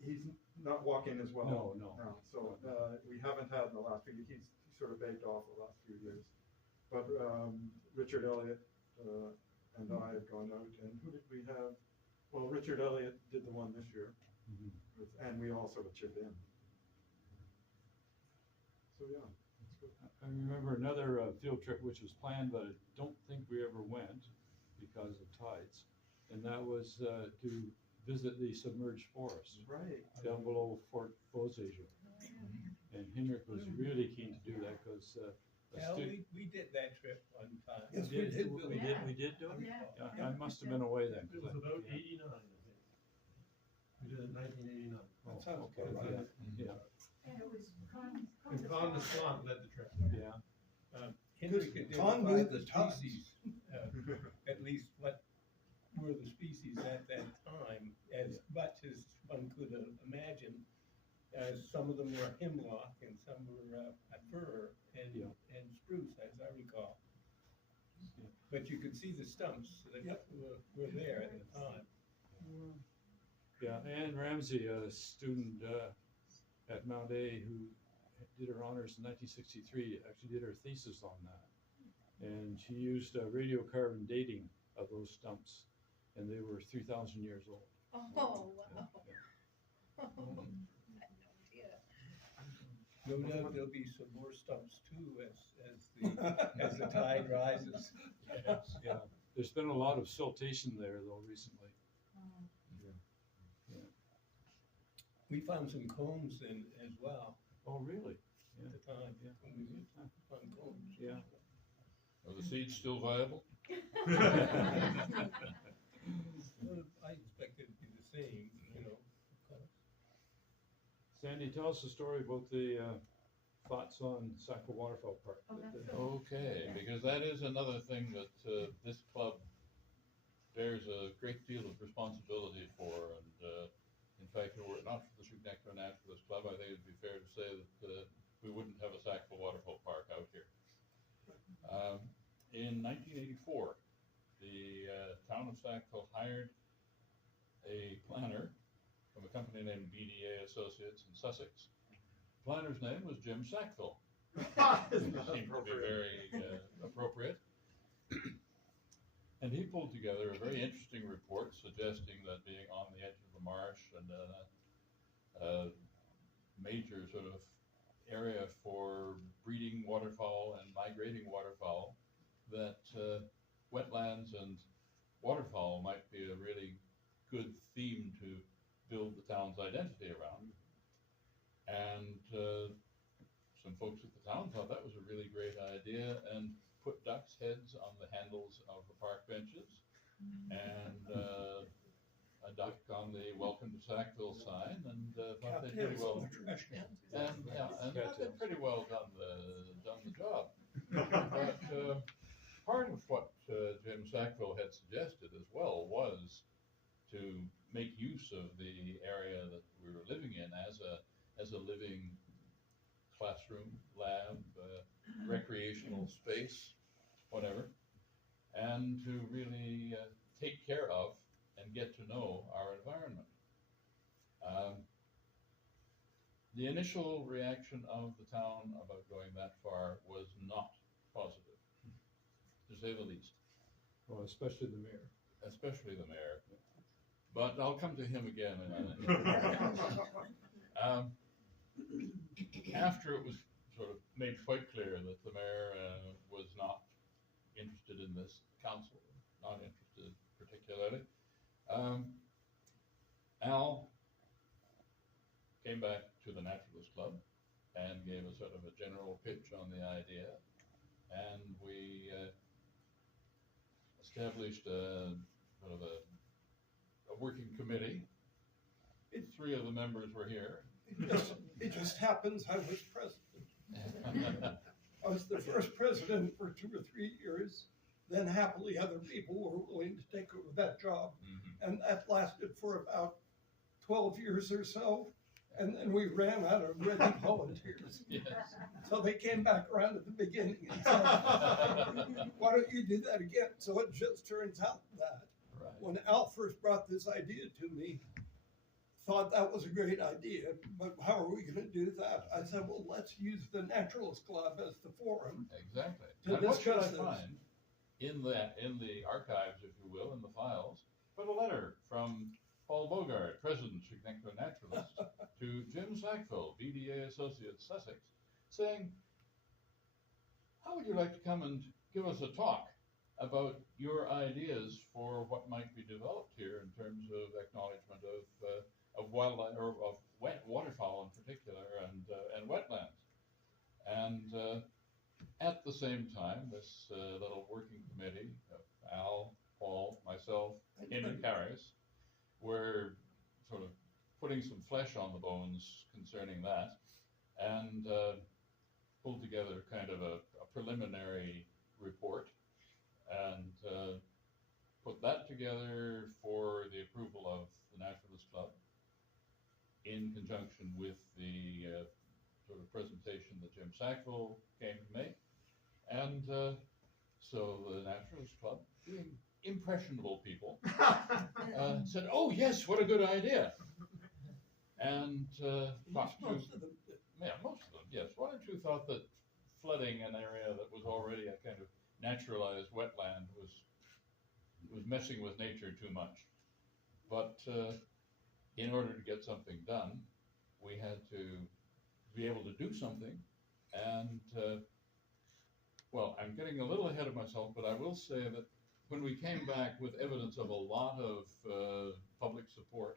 He's not walking as well. No. So we haven't had in the last few. He's sort of begged off the last few years. But Richard Elliott and I have gone out, and who did we have? Well, Richard Elliott did the one this year, and we all sort of chip in. So yeah, that's good. I remember another field trip which was planned, but I don't think we ever went because of tides. And that was to visit the submerged forest Right. down below Fort Beauséjour. And Henrik was really keen to do that because Yeah, we did that trip one time. Yes, we did. We did do it? Yeah. Yeah, I must have been away then. It was about 89, I think. We did it in 1989. That sounds Okay, about right. yeah, And it was And Con de Swan led the trip. yeah. Henrik Con knew identified the the tides. species, at least what were the species at that time, as much as one could imagine. Some of them were hemlock and some were fir and spruce, as I recall. Yeah. But you could see the stumps that were there at the time. Yeah, Anne Ramsey, a student at Mount A who did her honors in 1963, actually did her thesis on that. And she used radiocarbon dating of those stumps, and they were 3,000 years old. Oh, wow. Yeah. I had no idea. No doubt there'll be some more stumps too as the tide rises. Yes, yeah. There's been a lot of siltation there though recently. We found some combs in as well Oh, really? at the time. Yeah. When we found combs. Yeah. Are the seeds still viable? Well, I expect it to be the same, you know. Sandy, tell us a story about the thoughts on Sackville Waterfowl Park. Oh, that's good. Okay, because that is another thing that this club bears a great deal of responsibility for, and in fact, if it were not for the Shugnectar Naturalist Club, I think it'd be fair to say that we wouldn't have a Sackville Waterfowl Park out here. In 1984, the town of Sackville hired a planner from a company named BDA Associates in Sussex. The planner's name was Jim Sackville. Isn't that Seemed to be very appropriate. And he pulled together a very interesting report suggesting that being on the edge of the marsh and a major sort of area for breeding waterfowl and migrating waterfowl, that wetlands and waterfowl might be a really good theme to build the town's identity around. And some folks at the town thought that was a really great idea and put ducks' heads on the handles of the park benches and a duck on the Welcome to Sackville sign, and thought they pretty well thought they pretty well done the job. But part of what Jim Sackville had suggested as well was to make use of the area that we were living in as a living classroom, lab, recreational space, whatever, and to really take care of and get to know our environment. The initial reaction of the town about going that far was not positive, to say the least. Well, especially the mayor. Especially the mayor. But I'll come to him again in a minute. After it was sort of made quite clear that the mayor was not interested in this council, not interested particularly. Al came back to the Naturalist Club and gave a sort of a general pitch on the idea, and we established a sort of a working committee. 3 of the members were here. It just happens I was president. I was the first president for 2 or 3 years. Then happily other people were willing to take over that job. And that lasted for about 12 years or so. And then we ran out of ready volunteers. Yes. So they came back around at the beginning and said, why don't you do that again? So it just turns out that Right. when Al first brought this idea to me, thought that was a great idea, but how are we going to do that? I said, well, let's use the Naturalist Club as the forum. Exactly. To And what should I discuss this. find in the archives, if you will, in the files, but a letter from Paul Bogaard, President, Chignecto Naturalist, to Jim Sackville, BDA Associate, Sussex, saying, how would you like to come and give us a talk about your ideas for what might be developed here in terms of acknowledgement of wildlife, or of waterfowl in particular, and wetlands. And at the same time, this little working committee of Al, Paul, myself, Henry Harris, were sort of putting some flesh on the bones concerning that, and pulled together kind of a preliminary report, and put that together for the approval of the Naturalist Club, in conjunction with the sort of presentation that Jim Sackville came to make. And so the Naturalist Club, being impressionable people, said, oh yes, what a good idea. And talked to, Most of them did. yeah, most of them, yes. 1 or 2 thought that flooding an area that was already a kind of naturalized wetland was messing with nature too much. But in order to get something done, we had to be able to do something. And well, I'm getting a little ahead of myself, but I will say that when we came back with evidence of a lot of public support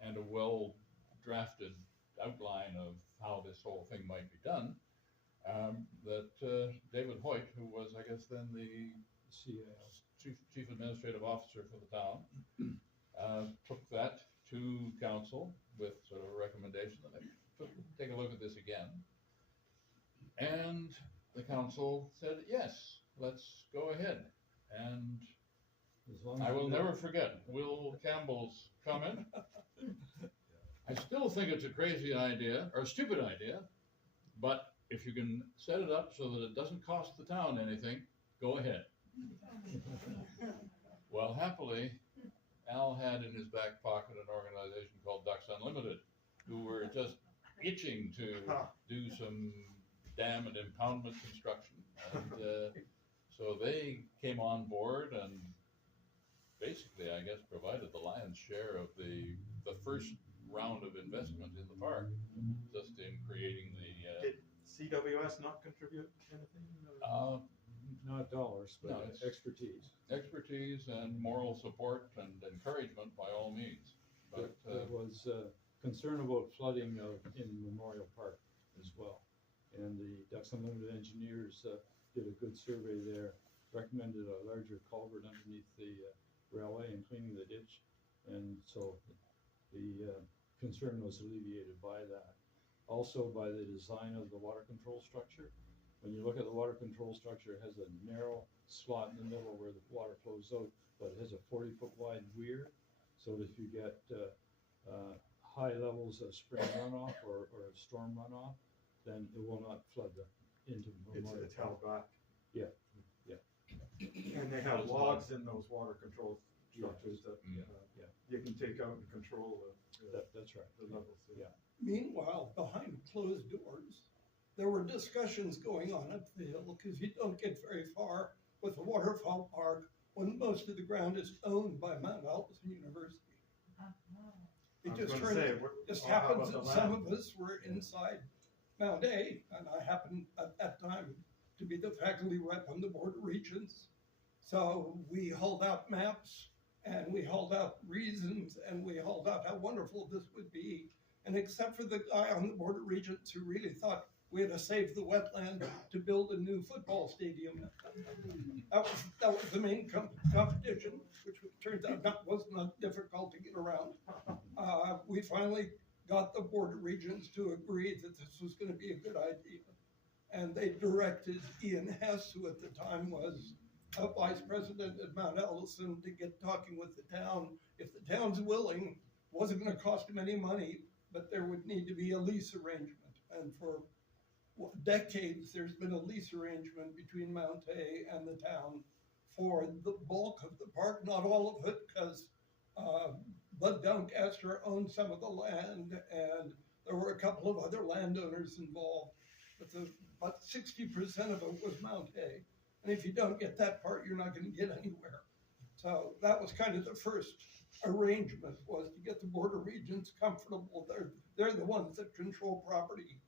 and a well-drafted outline of how this whole thing might be done, that David Hoyt, who was, I guess, then the Chief Administrative Officer for the town, took that to council with sort of a recommendation that they take a look at this again. And the council said, yes, let's go ahead. And I will never forget Will Campbell's comment. I still think it's a crazy idea, or a stupid idea, but if you can set it up so that it doesn't cost the town anything, go ahead. Well, happily, Al had in his back pocket an organization called Ducks Unlimited, who were just itching to do some dam and impoundment construction. And so they came on board and basically, I guess, provided the lion's share of the first round of investment in the park, just in creating the... Did CWS not contribute anything? Not dollars, but No, it's- expertise. expertise and moral support and encouragement by all means. But There was concern about flooding in Memorial Park as well. And the Ducks Unlimited engineers did a good survey there, recommended a larger culvert underneath the railway and cleaning the ditch. And so the concern was alleviated by that. Also by the design of the water control structure. When you look at the water control structure, it has a narrow slot in the middle where the water flows out, but it has a 40-foot wide weir, so that if you get high levels of spring runoff or storm runoff, then it will not flood into Memorial It's held back. Yeah. And they have logs in those water control structures that Yeah. you can take out and control That's right. the levels. Yeah. Meanwhile, behind closed doors, there were discussions going on up the hill because you don't get very far with the waterfowl park when most of the ground is owned by Mount Allison University. I It was just gonna turns, say, just how happens about that the some land? of us were inside Mount A, and I happened at that time to be the faculty rep on the Board of Regents. So we hauled out maps, and we hauled out reasons, and we hauled out how wonderful this would be. And except for the guy on the Board of Regents who really thought we had to save the wetland to build a new football stadium, that was the main competition, which turns out was not difficult to get around. We finally got the Board of Regents to agree that this was going to be a good idea. And they directed Ian Hess, who at the time was a vice president at Mount Ellison, to get talking with the town. If the town's willing, wasn't going to cost him any money, but there would need to be a lease arrangement. And for decades, there's been a lease arrangement between Mount A and the town for the bulk of the park, not all of it, because Bud Doncaster owned some of the land, and there were a couple of other landowners involved. But about 60% of it was Mount A. And if you don't get that part, you're not going to get anywhere. So that was kind of the first arrangement, was to get the Board of Regents comfortable. They're the ones that control property.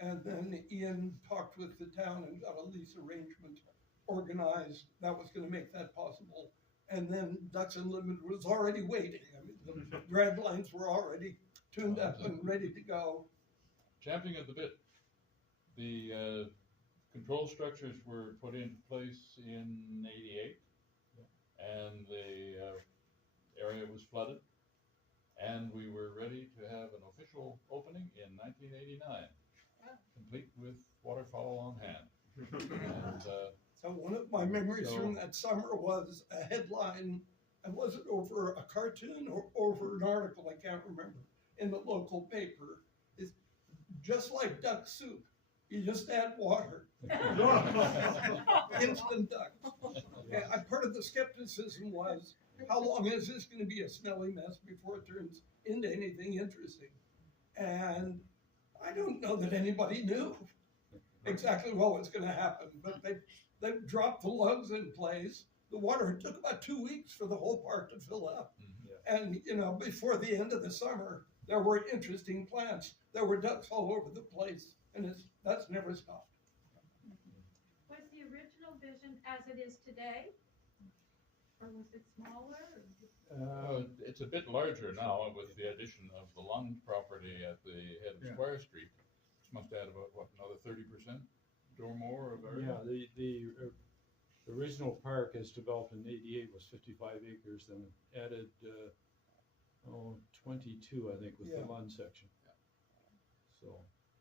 And then Ian talked with the town and got a lease arrangement organized that was going to make that possible. And then Ducks Unlimited was already waiting. I mean, the drag lines were already tuned up and ready to go. Champing at the bit. The control structures were put into place in '88, and the area was flooded, and we were ready to have an official opening in 1989, complete with waterfowl on hand. And, so one of my memories from that summer was a headline, and was it over a cartoon or over an article, I can't remember, in the local paper, is just like duck soup. You just add water. Instant duck. And part of the skepticism was, how long is this going to be a smelly mess before it turns into anything interesting? And I don't know that anybody knew exactly what was going to happen, but they dropped the lugs in place. The water took about 2 weeks for the whole park to fill up. And, before the end of the summer, there were interesting plants. There were ducks all over the place, and that's never stopped. Was the original vision as it is today? Or was it smaller? it's a bit larger now with the addition of the Lund property at the head of Square Street, which must add about, another 30% or more of area? Yeah, the original park as developed in '88 was 55 acres, then added, 22, I think, with the Lund section. So.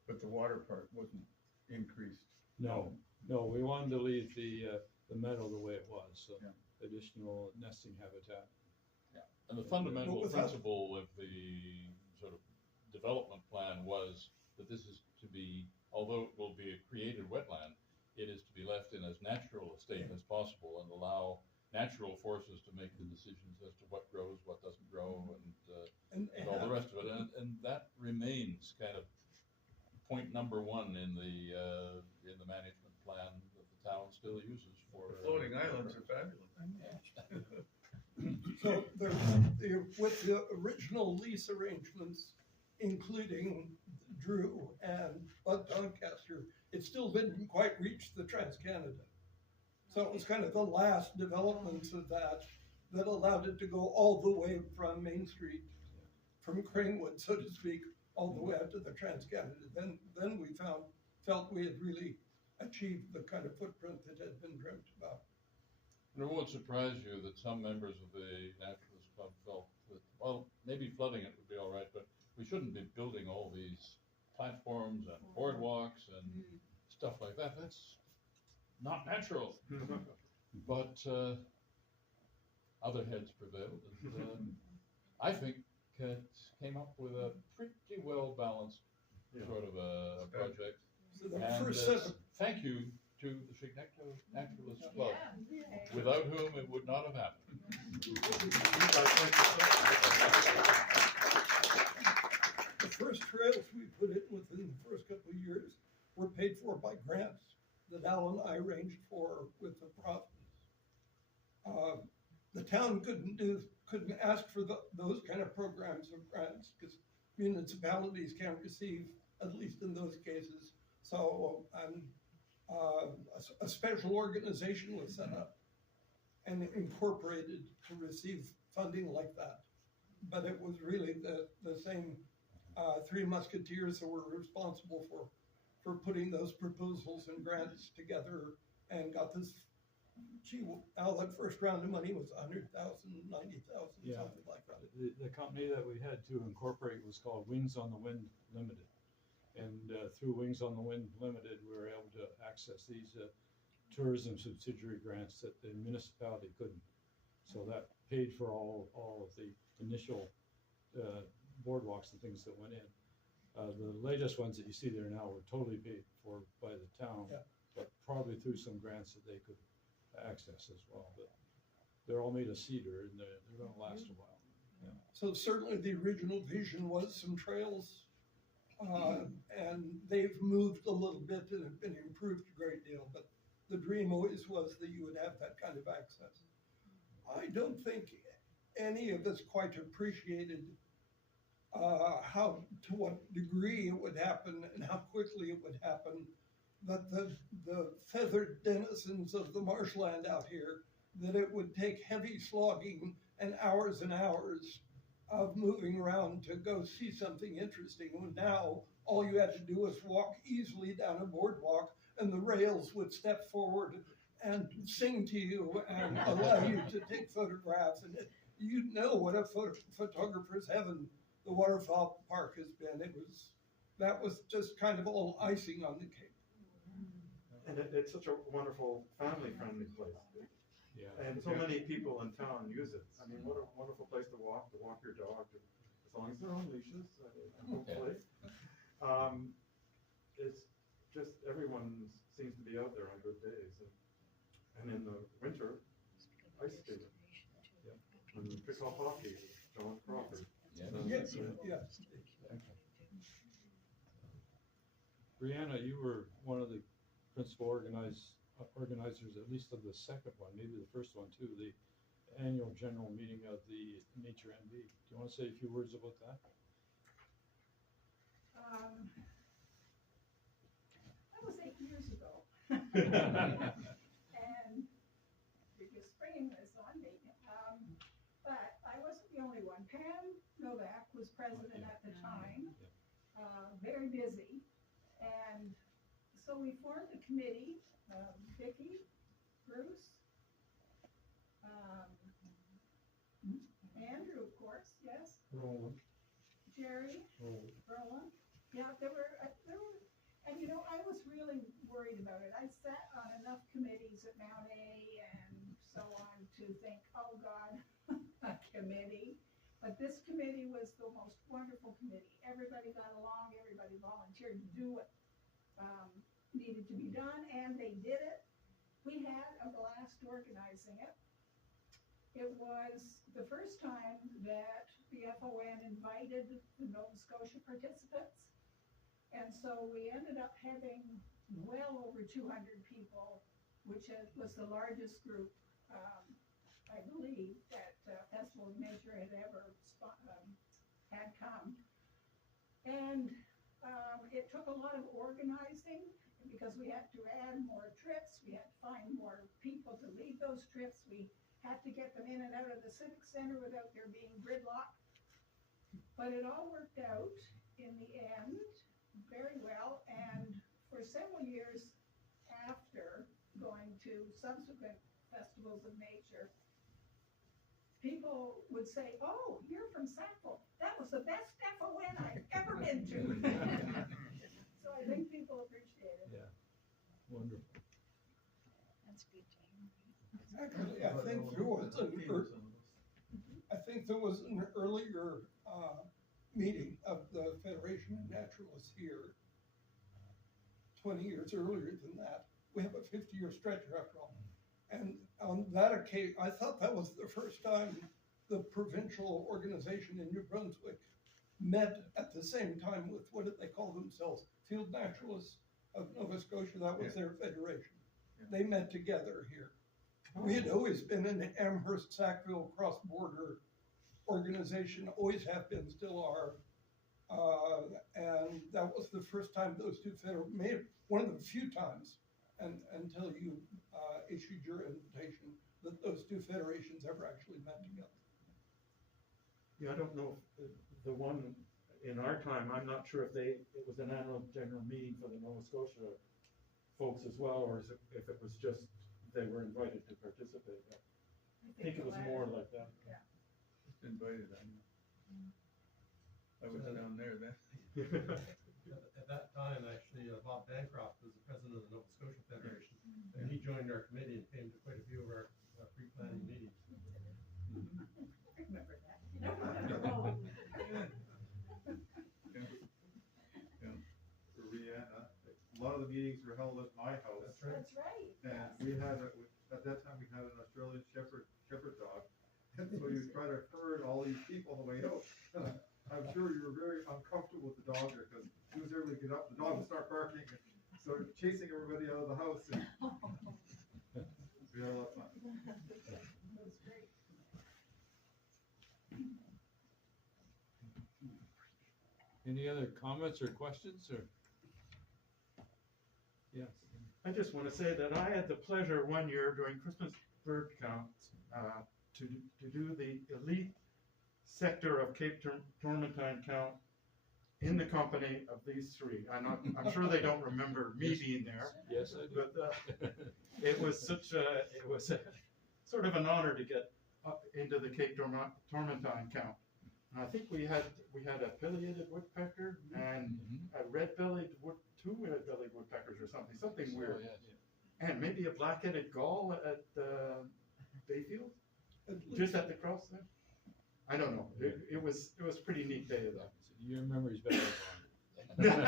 But the water part wasn't increased. No, we wanted to leave the meadow the way it was, so additional nesting habitat. Yeah, and the fundamental principle of the sort of development plan was that this is to be, although it will be a created wetland, it is to be left in as natural a state as possible and allow natural forces to make the decisions as to what grows, what doesn't grow, and all the rest of it. And that remains kind of point number one in the management plan that the town still uses for. The floating islands are fabulous. So with the original lease arrangements, including Drew and Bud Doncaster, it still didn't quite reach the Trans-Canada. So it was kind of the last developments of that allowed it to go all the way from Main Street, from Cranewood, so to speak, all the way up to the Trans-Canada. Then we felt we had really achieved the kind of footprint that had been dreamt about. And it won't surprise you that some members of the Naturalist Club felt that, well, maybe flooding it would be all right, but we shouldn't be building all these platforms and boardwalks and stuff like that. That's not natural. But other heads prevailed, and I think it came up with a pretty well balanced sort of a project. So the And first set of thank you to the Chignecto Naturalist Club, without whom it would not have happened. The first trails we put in within the first couple of years were paid for by grants that Al and I arranged for with the province. The town couldn't ask for those kind of programs or grants because municipalities can't receive at least in those cases. So, a special organization was set up and incorporated to receive funding like that. But it was really the same Three Musketeers that were responsible for putting those proposals and grants together and got this. That first round of money was 100,000, 90,000, Yeah. something like that. The company that we had to incorporate was called Wings on the Wind Limited. And through Wings on the Wind Limited, we were able to access these tourism subsidiary grants that the municipality couldn't. So that paid for all of the initial boardwalks and things that went in. The latest ones that you see there now were totally paid for by the town, Yeah. but probably through some grants that they could access as well. But they're all made of cedar and they're going to last a while. Yeah. So certainly the original vision was some trails, and they've moved a little bit and have been improved a great deal, but the dream always was that you would have that kind of access. I don't think any of us quite appreciated to what degree it would happen and how quickly it would happen. But the feathered denizens of the marshland out here, that it would take heavy slogging and hours of moving around to go see something interesting. When now all you had to do was walk easily down a boardwalk and the rails would step forward and sing to you and allow you to take photographs. And you know what a photographer's heaven the waterfowl park has been. That was just kind of all icing on the cake. And it's such a wonderful family-friendly place. Yeah. And so many people in town use it. I mean, what a wonderful place to walk your dog, as long as they're on leashes, hopefully. It's just, everyone seems to be out there on good days. And in the winter, ice skating. And pickup hockey with John Crawford. Yes, yes. Brianna, you were one of the principal organizers, at least of the second one, maybe the first one too, the annual general meeting of the Nature NB. Do you want to say a few words about that? That was 8 years ago. And because spring was on me. But I wasn't the only one. Pam Novak was president at the time, very busy. And so we formed a committee, Vicki, Bruce, Andrew, of course, yes. Roland. Jerry, Roland. Yeah, there were, and you know, I was really worried about it. I sat on enough committees at Mount A and so on to think, oh God, a committee. But this committee was the most wonderful committee. Everybody got along, everybody volunteered to do what needed to be done, and they did it. We had a blast organizing it. It was the first time that the FON invited the Nova Scotia participants. And so we ended up having well over 200 people, which was the largest group, I believe, that Festival of Nature had ever had come. And it took a lot of organizing because we had to add more trips. We had to find more people to lead those trips. We had to get them in and out of the Civic Center without there being gridlock. But it all worked out in the end very well. And for several years after going to subsequent festivals of nature, people would say, oh, you're from Sackville. That was the best FON I've ever been to. So I think people appreciate it. Yeah, wonderful. That's good, Jane. Actually, I think there was an earlier meeting of the Federation of Naturalists here 20 years earlier than that. We have a 50-year stretch after all. And on that occasion, I thought that was the first time the provincial organization in New Brunswick met at the same time with, what did they call themselves? Field Naturalists of Nova Scotia. That was their federation. They met together here. We had always been an Amherst-Sackville cross-border organization, always have been, still are. And that was the first time those two one of the few times, and until you issued your invitation, that those two federations ever actually met together. Yeah, I don't know if the one in our time, I'm not sure if it was an annual general meeting for the Nova Scotia folks as well, or if it was just they were invited to participate. I think it was more like that. Yeah. Just invited, I know. I was down there then. At that time, actually, Bob Bancroft was the president of the Nova Scotia Federation, and he joined our committee and came to quite a few of our pre-planning meetings. Remember that. For Rihanna, a lot of the meetings were held at my house. That's right. And we had, at that time, we had an Australian shepherd dog. And so you try to herd all these people on the way out. I'm sure you were very uncomfortable with the dog there, because he was able to get up, the dog would start barking, and start chasing everybody out of the house. And we had a lot of fun. That's great. Any other comments or questions, or? Yes. I just want to say that I had the pleasure one year during Christmas bird counts to do the elite sector of Cape Tormentine count in the company of these three. I'm sure they don't remember me being there. Yes, I do. But it was sort of an honor to get up into the Cape Tormentine count. And I think we had a pileated woodpecker and a two red-bellied woodpeckers or something weird. Oh, yeah. And maybe a black-headed gull at Bayfield, just at the cross there. I don't know. It was a pretty neat day though. Your memory's better than mine.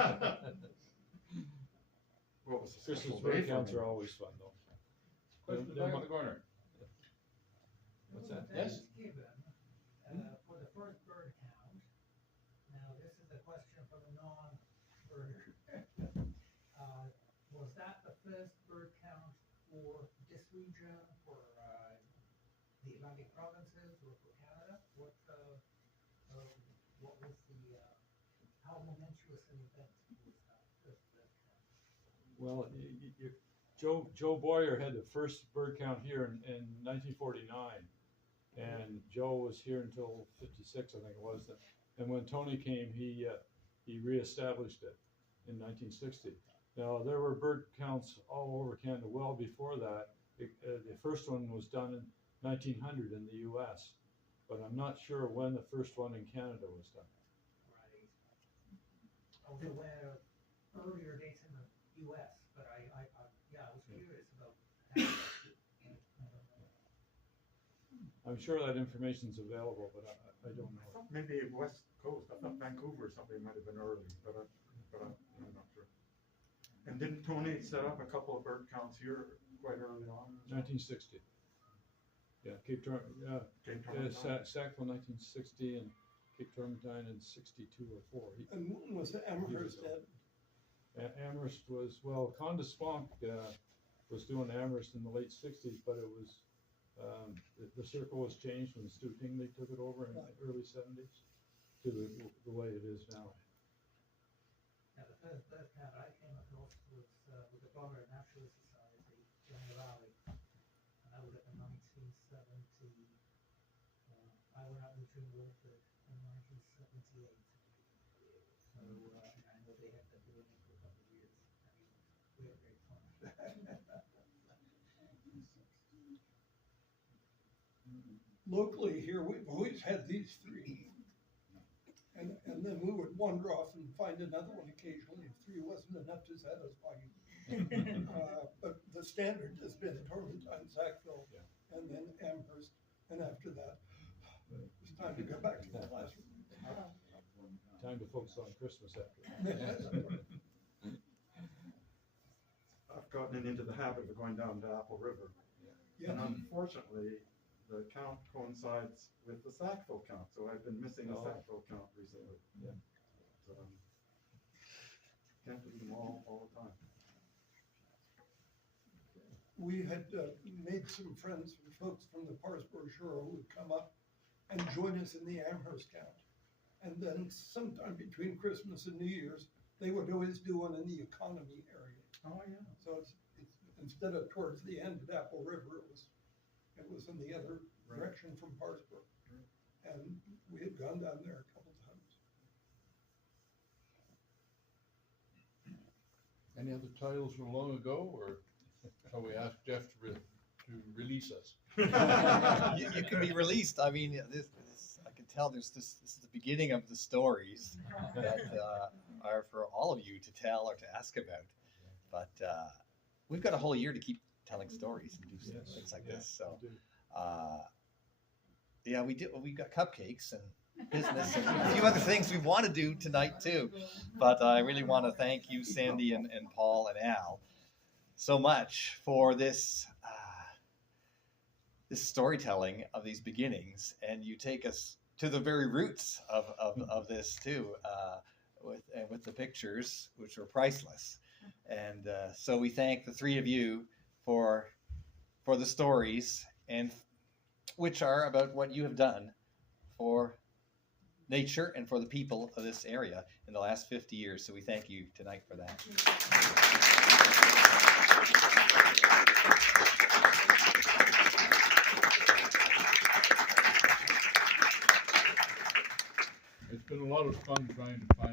What was the Christmas special day bird for counts me? are always fun though. Question down in the corner. What's that? Yes? For the first bird count, now this is a question from a non-birder. Was that the first bird count for this region, for the Atlantic provinces, or for Canada? What was how momentous an event was that first bird count? Well, Joe Boyer had the first bird count here in 1949. And Joe was here until 56, I think it was. And when Tony came, he reestablished it in 1960. Now, there were bird counts all over Canada well before that. The first one was done in 1900 in the U.S., but I'm not sure when the first one in Canada was done. Right. I was aware of earlier dates in the U.S., but I was curious about that. I'm sure that information's available, but I don't I know. thought maybe West Coast. I thought Vancouver or something might have been early, but I'm not sure. And didn't Tony set up a couple of bird counts here quite early on? 1960. Yeah, Cape Tormentine, Sackville 1960, and Cape Tormentine in 62 or 4. And when was Amherst at? Amherst was, well, Conde Sponk was doing Amherst in the late 60s, but it was, the circle was changed when Stu Tingley took it over in the early 70s to the way it is now. Now, the first bird count I came across was with the Bogaard Naturalist Society in the Valley, and that was in 1970. I went out to Trin Wilford in 1978. So I know they had been doing it for a couple of years. I mean, we had great fun. Locally here, we've always had these three. And then we would wander off and find another one occasionally if three wasn't enough to satisfy you. But the standard has been Tormentine, Sackville, and then Amherst. And after that, it's time to go back to the classroom. Time to focus on Christmas after. I've gotten into the habit of going down to Apple River. Yeah. And unfortunately, the count coincides with the Sackville count, so I've been missing the Sackville count recently. Yeah. So, can't do them all the time. We had made some friends, folks from the Parsboro Shore, who would come up and join us in the Amherst count. And then sometime between Christmas and New Year's, they would always do one in the economy area. Oh, yeah. So it's instead of towards the end at Apple River, it was in the other direction from Harrisburg. And we had gone down there a couple times. Any other titles from long ago, or shall we ask Jeff to release us? You can be released. I mean, this I can tell this is the beginning of the stories that are for all of you to tell or to ask about. But we've got a whole year to keep telling stories and do things like this. So, yeah, we do. We've got cupcakes and business and a few other things we want to do tonight too. But I really want to thank you, Sandy and Paul and Al, so much for this this storytelling of these beginnings, and you take us to the very roots of this too, with the pictures, which are priceless. And so we thank the three of you for the stories, and which are about what you have done for nature and for the people of this area in the last 50 years. So we thank you tonight for that. It's been a lot of fun trying to find